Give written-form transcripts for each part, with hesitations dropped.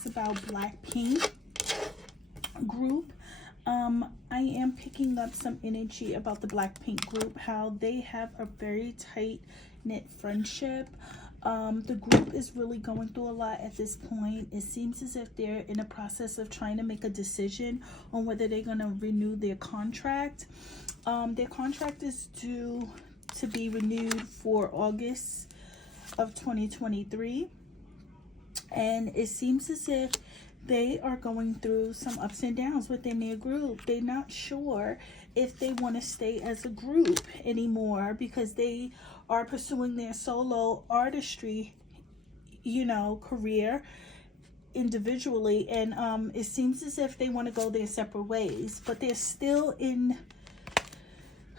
is about Blackpink group. I am picking up some energy about the Blackpink group, how they have a very tight knit friendship. The group is really going through a lot at this point. It seems as if they're in a process of trying to make a decision on whether they're going to renew their contract. Their contract is due to be renewed for August of 2023, and it seems as if they are going through some ups and downs within their group. They're not sure if they want to stay as a group anymore because they are pursuing their solo artistry, career individually, and it seems as if they want to go their separate ways, but they're still in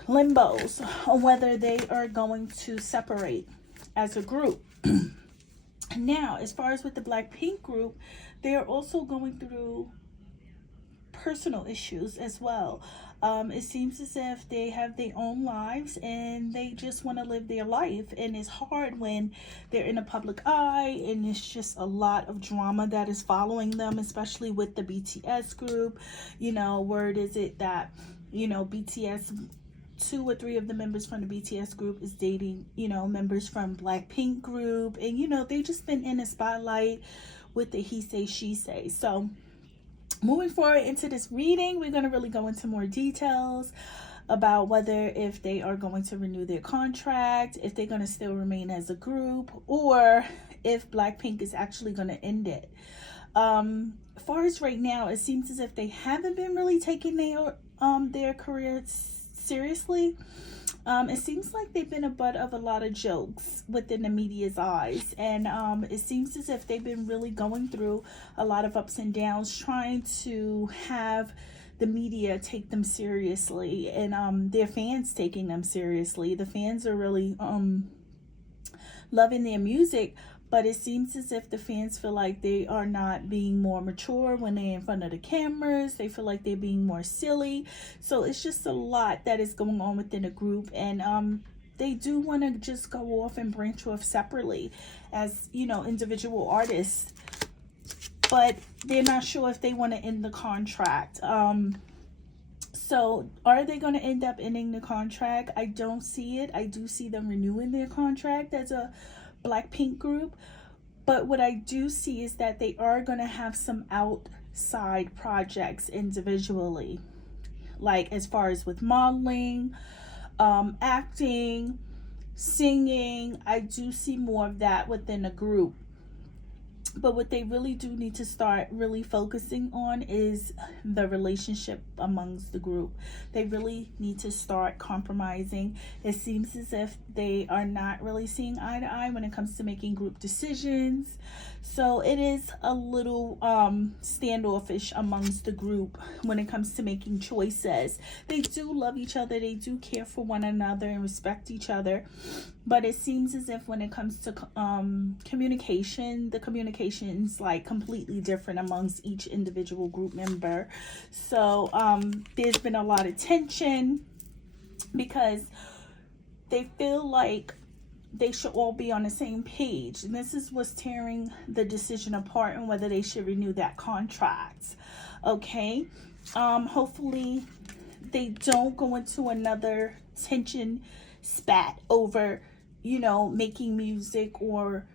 limbos on whether they are going to separate as a group. Now, as far as with the Blackpink group, they are also going through personal issues as well. It seems as if they have their own lives and they just want to live their life, and it's hard when they're in the public eye and it's just a lot of drama that is following them, especially with the BTS group. Word is it that BTS, 2 or 3 of the members from the BTS group is dating members from Blackpink group, and they just been in the spotlight with the he say she say. So moving forward into this reading, we're going to really go into more details about whether if they are going to renew their contract, if they're going to still remain as a group, or if Blackpink is actually going to end it. As far as right now, it seems as if they haven't been really taking their career seriously. It seems like they've been a butt of a lot of jokes within the media's eyes, and it seems as if they've been really going through a lot of ups and downs trying to have the media take them seriously, and their fans taking them seriously. The fans are really loving their music, but it seems as if the fans feel like they are not being more mature when they're in front of the cameras. They feel like they're being more silly. So it's just a lot that is going on within the group, and they do want to just go off and branch off separately as individual artists, but they're not sure if they want to end the contract. So are they going to end up ending the contract? I don't see it. I do see them renewing their contract as a Blackpink group, but what I do see is that they are going to have some outside projects individually, like as far as with modeling, acting, singing. I do see more of that within a group. But what they really do need to start really focusing on is the relationship amongst the group. They really need to start compromising. It seems as if they are not really seeing eye to eye when it comes to making group decisions. So it is a little standoffish amongst the group when it comes to making choices. They do love each other. They do care for one another and respect each other. But it seems as if when it comes to communication, the communication is like completely different amongst each individual group member. So there's been a lot of tension because they feel like they should all be on the same page. And this is what's tearing the decision apart and whether they should renew that contract. Okay. Hopefully they don't go into another tension spat over making music, or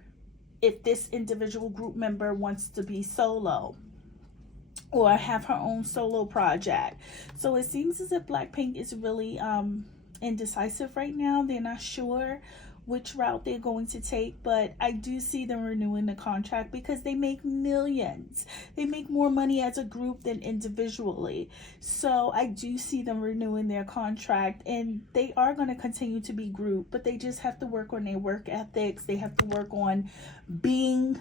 if this individual group member wants to be solo or have her own solo project. So it seems as if Blackpink is really indecisive right now. They're not sure which route they're going to take, but I do see them renewing the contract because they make millions. They make more money as a group than individually. So I do see them renewing their contract, and they are going to continue to be group, but they just have to work on their work ethics. They have to work on being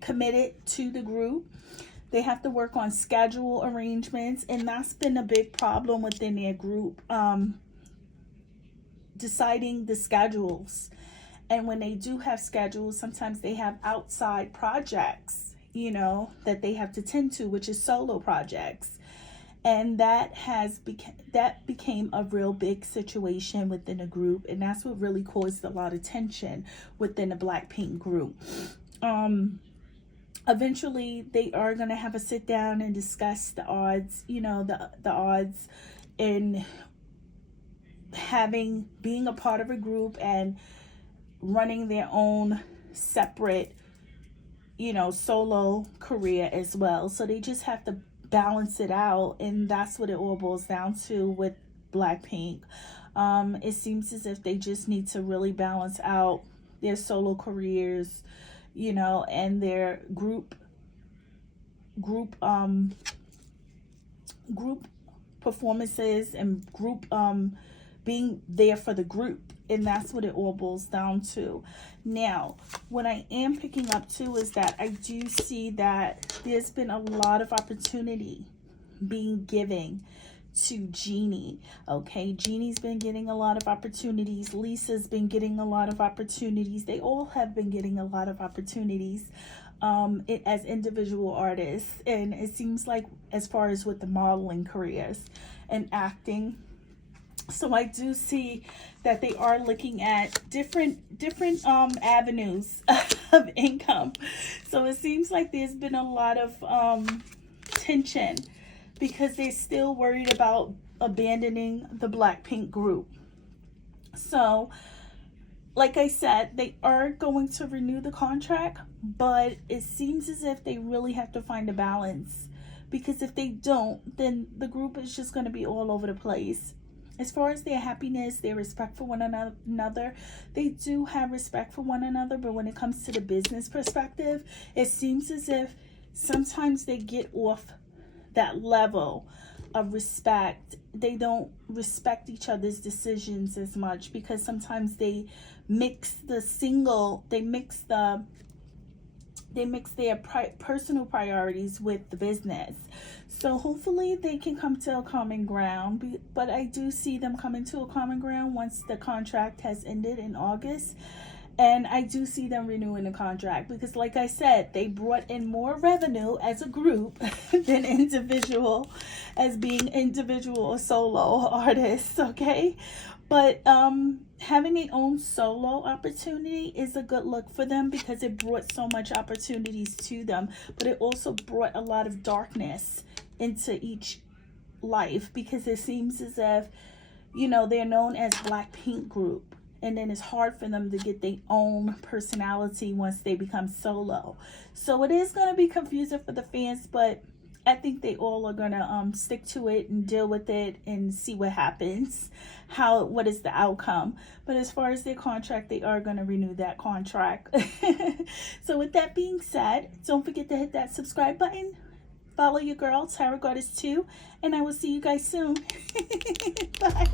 committed to the group. They have to work on schedule arrangements, and that's been a big problem within their group. Deciding the schedules, and when they do have schedules, sometimes they have outside projects that they have to tend to, which is solo projects, and that became a real big situation within a group, and that's what really caused a lot of tension within the Blackpink group. eventually they are going to have a sit down and discuss the odds, you know, the odds in being a part of a group and running their own separate, you know, solo career as well. So they just have to balance it out, and that's what it all boils down to with Blackpink. It seems as if they just need to really balance out their solo careers, you know, and their group performances and group being there for the group. And that's what it all boils down to. Now, what I am picking up too is that I do see that there's been a lot of opportunity being given to Jeannie. Okay, Jeannie's been getting a lot of opportunities. Lisa's been getting a lot of opportunities. They all have been getting a lot of opportunities as individual artists. And it seems like as far as with the modeling careers and acting. So I do see that they are looking at different avenues of income. So it seems like there's been a lot of tension because they're still worried about abandoning the Blackpink group. So like I said, they are going to renew the contract, but it seems as if they really have to find a balance, because if they don't, then the group is just going to be all over the place. As far as their happiness, their respect for one another, they do have respect for one another. But when it comes to the business perspective, it seems as if sometimes they get off that level of respect. They don't respect each other's decisions as much, because sometimes they mix their personal priorities with the business. So hopefully they can come to a common ground, but I do see them coming to a common ground once the contract has ended in August. And I do see them renewing the contract, because like I said, they brought in more revenue as a group than as being individual or solo artists, okay? But having their own solo opportunity is a good look for them, because it brought so much opportunities to them. But it also brought a lot of darkness into each life, because it seems as if, you know, they're known as Blackpink group. And then it's hard for them to get their own personality once they become solo. So it is going to be confusing for the fans, but I think they all are going to stick to it and deal with it and see what happens, what is the outcome. But as far as their contract, they are going to renew that contract. So with that being said, don't forget to hit that subscribe button. Follow your girl, Tarot Goddess 2, and I will see you guys soon. Bye.